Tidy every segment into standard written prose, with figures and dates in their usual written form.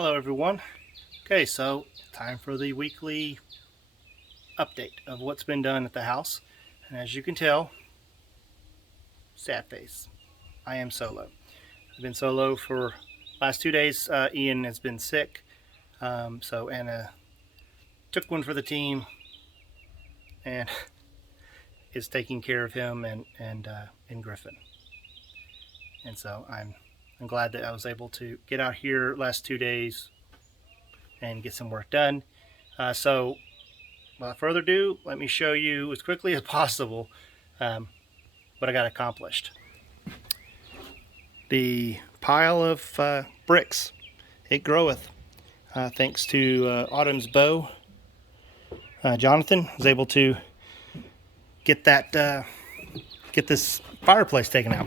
Hello everyone. Okay, so time for the weekly update of what's been done at the house. And as you can tell, sad face. I am solo. I've been solo for last 2 days. Ian has been sick, so Anna took one for the team and is taking care of him and Griffin. And so I'm glad that I was able to get out here last 2 days and get some work done. So without further ado, let me show you as quickly as possible what I got accomplished. The pile of bricks, it groweth. Thanks to Autumn's bow, Jonathan was able to get this fireplace taken out.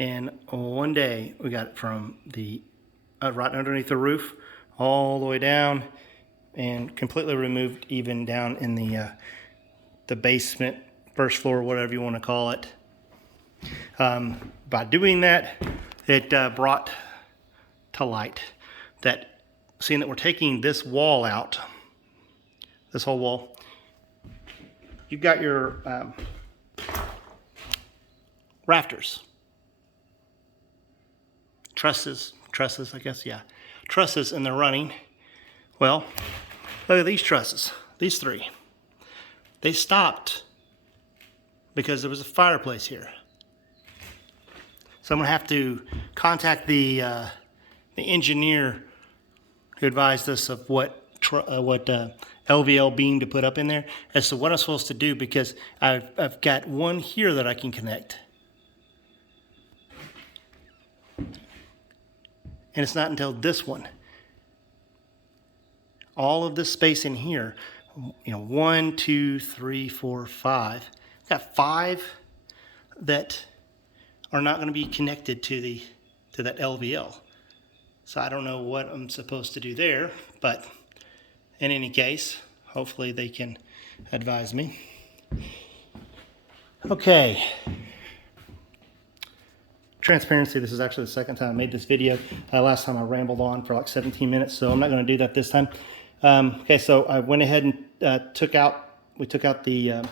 And one day we got it from the right underneath the roof all the way down and completely removed even down in the basement, first floor, whatever you want to call it. By doing that, it brought to light that seeing that we're taking this wall out, this whole wall, you've got your rafters. Trusses, I guess, yeah. Trusses, and they're running. Well, look at these trusses, these three. They stopped because there was a fireplace here. So I'm gonna have to contact the engineer who advised us of what LVL beam to put up in there as to what I'm supposed to do, because I've got one here that I can connect. And it's not until this one. All of this space in here, 1, 2, 3, 4, 5. I've got 5 that are not going to be connected to that LVL. So I don't know what I'm supposed to do there, but in any case, hopefully they can advise me. Okay. Transparency, this is actually the second time I made this video. Last time I rambled on for like 17 minutes, so I'm not going to do that this time. Okay, so I went ahead and we took out the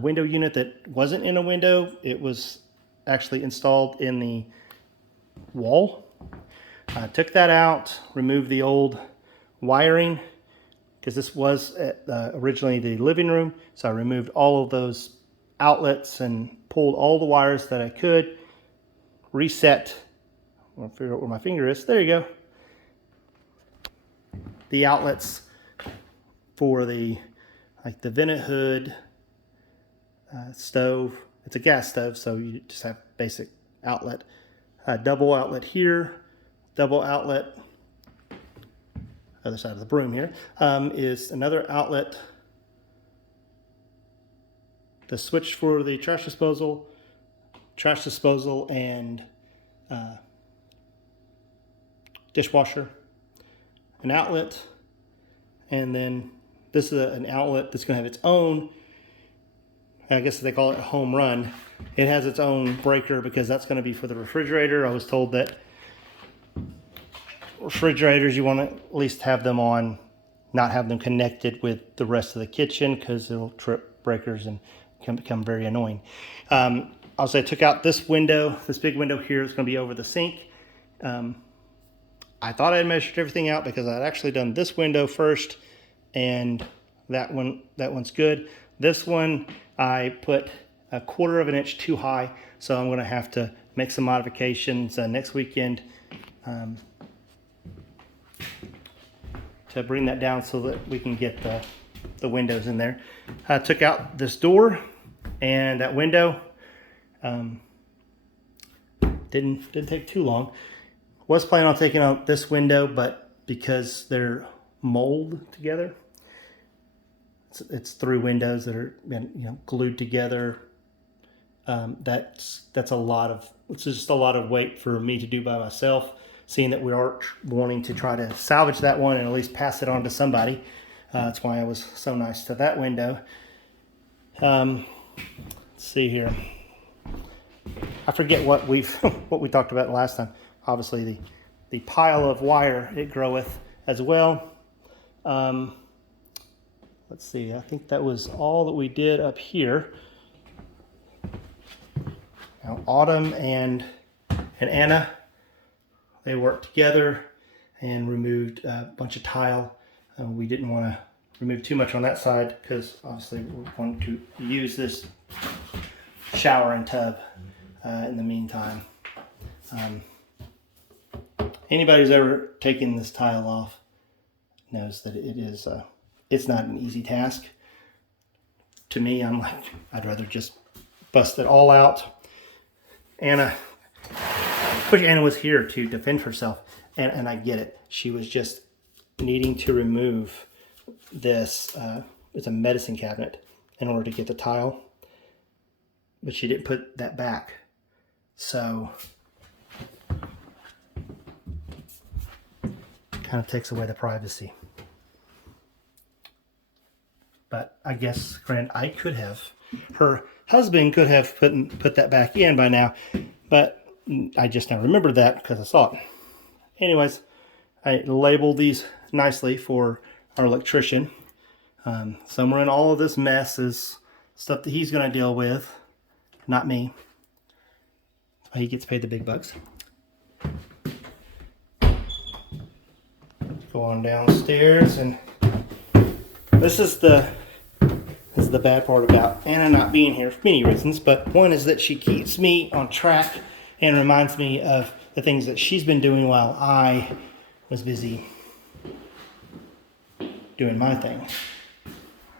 window unit that wasn't in a window. It was actually installed in the wall. I took that out, removed the old wiring, because this was originally the living room. So I removed all of those outlets and pulled all the wires that I could. Reset. I'll figure out where my finger is. There you go. The outlets for the vented hood stove. It's a gas stove, so you just have basic outlet. Double outlet here. Double outlet. Other side of the broom here is another outlet. The switch for the trash disposal, and dishwasher, an outlet, and then this is an outlet that's going to have its own, I guess they call it home run. It has its own breaker because that's going to be for the refrigerator. I was told that refrigerators, you want to at least have them on, not have them connected with the rest of the kitchen, because it'll trip breakers and can become very annoying. Also, I took out this window, this big window here. It's going to be over the sink. I thought I had measured everything out because I'd actually done this window first, and that one's good. This one I put 1/4 of an inch too high, so I'm going to have to make some modifications next weekend to bring that down so that we can get the windows in there. I took out this door and that window. Didn't take too long. Was planning on taking out this window, but because they're molded together, it's 3 windows that are glued together. That's a lot of, it's just a lot of weight for me to do by myself. Seeing that we are wanting to try to salvage that one and at least pass it on to somebody, that's why I was so nice to that window. Let's see here. forget what what we talked about last time. Obviously, the pile of wire, it groweth as well. Let's see, I think that was all that we did up here. Now, Autumn and Anna, they worked together and removed a bunch of tile. We didn't want to remove too much on that side because obviously we're going to use this shower and tub in the meantime. Anybody who's ever taken this tile off knows that it is it's not an easy task. To me, I'm like, I'd rather just bust it all out. Anna was here to defend herself, and I get it. She was just needing to remove this. It's a medicine cabinet in order to get the tile, but she didn't put that back. So kind of takes away the privacy. But I guess, granted, I could have, her husband could have put that back in by now, but I just now remembered that because I saw it. Anyways, I labeled these nicely for our electrician. Somewhere in all of this mess is stuff that he's going to deal with, not me. He gets paid the big bucks. Go on downstairs, and this is the bad part about Anna not being here for many reasons, but one is that she keeps me on track and reminds me of the things that she's been doing while I was busy doing my thing.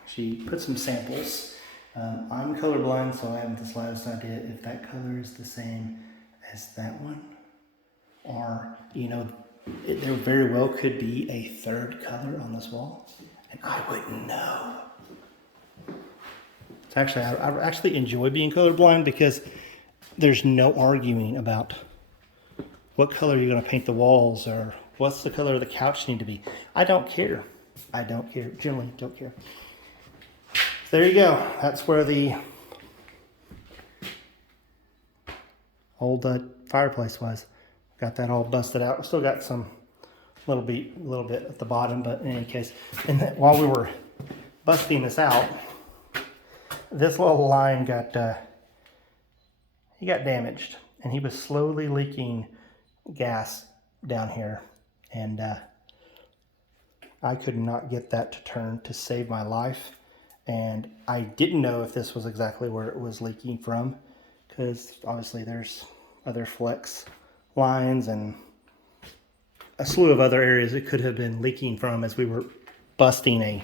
She put some samples. I'm colorblind, so I haven't the slightest idea if that color is the same as that one, or, you know, there very well could be a third color on this wall, and I wouldn't know. It's actually, I actually enjoy being colorblind because there's no arguing about what color you're going to paint the walls or what's the color of the couch need to be. I don't care. I don't care. Generally don't care. So there you go. That's where the old fireplace was. Got that all busted out. Still got some little bit at the bottom, but in any case, and while we were busting this out, this little line got he got damaged, and he was slowly leaking gas down here, and I could not get that to turn to save my life. And I didn't know if this was exactly where it was leaking from, because obviously there's other flex lines and a slew of other areas it could have been leaking from as we were busting a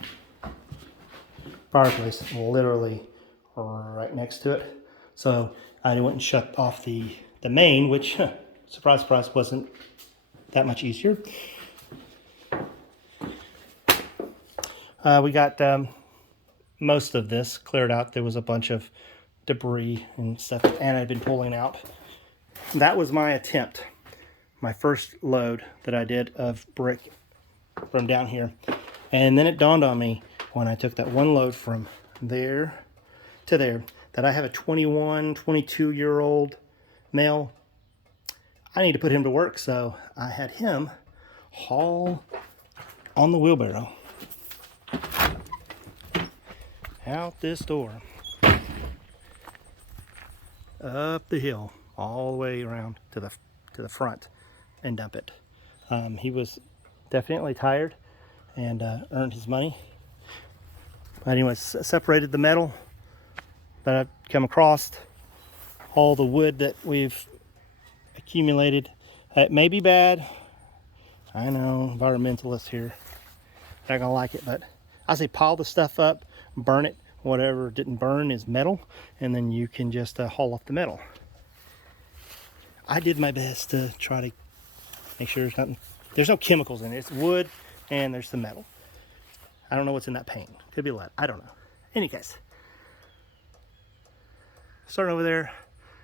fireplace literally right next to it. So I went and shut off the main, which, surprise, surprise, wasn't that much easier. We got most of this cleared out. There was a bunch of debris and stuff that Anna had been pulling out. That was my attempt, my first load that I did of brick from down here. And then it dawned on me when I took that one load from there to there that I have a 21, 22-year-old male. I need to put him to work, so I had him haul on the wheelbarrow out this door, up the hill, all the way around to the front, and dump it. He was definitely tired and earned his money. But anyways, separated the metal that I've come across, all the wood that we've accumulated. It may be bad. I know, environmentalists here, not gonna like it, but I say pile the stuff up, burn it. Whatever didn't burn is metal, and then you can just haul off the metal. I did my best to try to make sure there's no chemicals in it. It's wood and there's the metal. I don't know what's in that paint. Could be lead. I don't know. Any case, starting over there,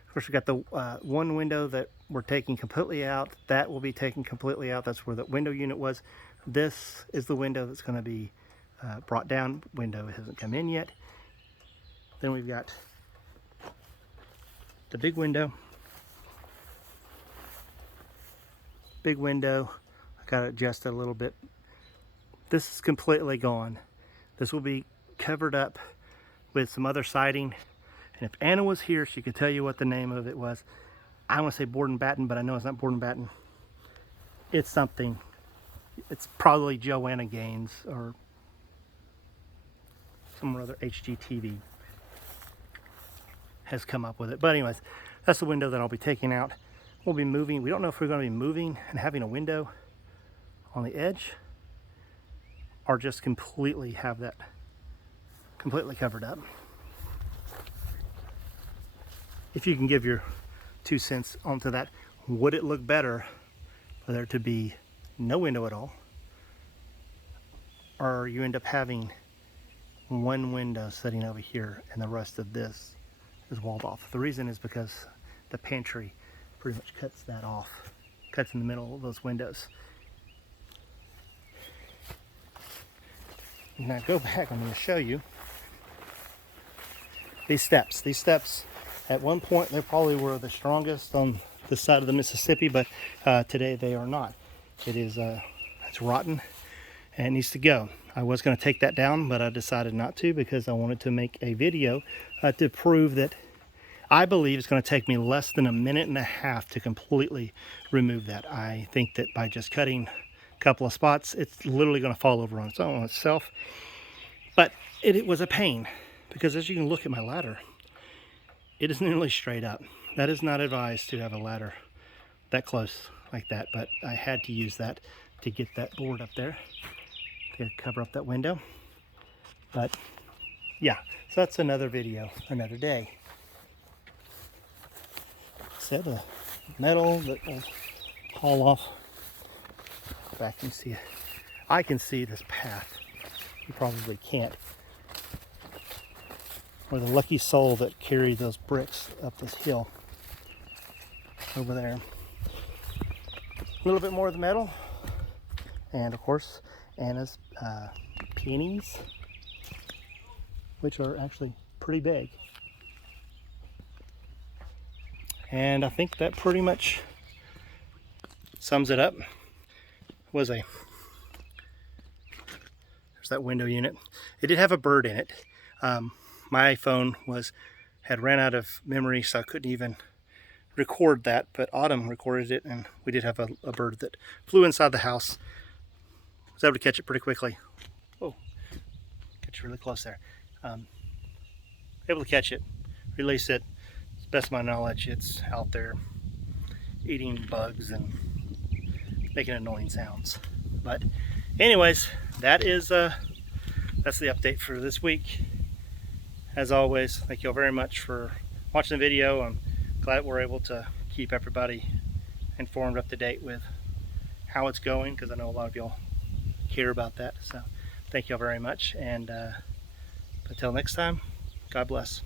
of course we got the one window that we're taking completely out. That will be taken completely out. That's where the window unit was. This is the window that's going to be brought down. Window hasn't come in yet. Then we've got the big window big window. I got it adjusted a little bit. This is completely gone. This will be covered up with some other siding. And if Anna was here, she could tell you what the name of it was. I want to say board and batten, but I know it's not board and batten. It's something. It's probably Joanna Gaines or some other HGTV has come up with it. But anyways, that's the window that I'll be taking out. We'll be moving. We don't know if we're going to be moving and having a window on the edge, or just completely have that completely covered up. If you can give your 2 cents onto that, would it look better for there to be no window at all, or you end up having one window sitting over here and the rest of this is walled off? The reason is because the pantry pretty much cuts that off, cuts in the middle of those windows. Now go back, I'm going to show you these steps. These steps, at one point, they probably were the strongest on this side of the Mississippi, but today they are not. It is, it's rotten and it needs to go. I was going to take that down, but I decided not to because I wanted to make a video to prove that I believe it's going to take me less than a minute and a half to completely remove that. I think that by just cutting a couple of spots, it's literally going to fall over on its own, on itself. But it was a pain because as you can look at my ladder, it is nearly straight up. That is not advised to have a ladder that close like that, but I had to use that to get that board up there to cover up that window. But yeah, so that's another video, another day. Set of metal that will haul off. Back and see it. I can see this path. You probably can't. Or the lucky soul that carried those bricks up this hill over there. A little bit more of the metal, and of course Anna's peonies, which are actually pretty big. And I think that pretty much sums it up. There's that window unit. It did have a bird in it. My iPhone had ran out of memory, so I couldn't even record that, but Autumn recorded it, and we did have a bird that flew inside the house. I was able to catch it pretty quickly. Oh, catch it really close there. Able to catch it, release it. To the best of my knowledge, it's out there eating bugs and making annoying sounds. But anyways, that's the update for this week. As always, thank you all very much for watching the video. I'm glad we're able to keep everybody informed, up to date with how it's going, because I know a lot of y'all care about that. So thank you all very much, and until next time, God bless.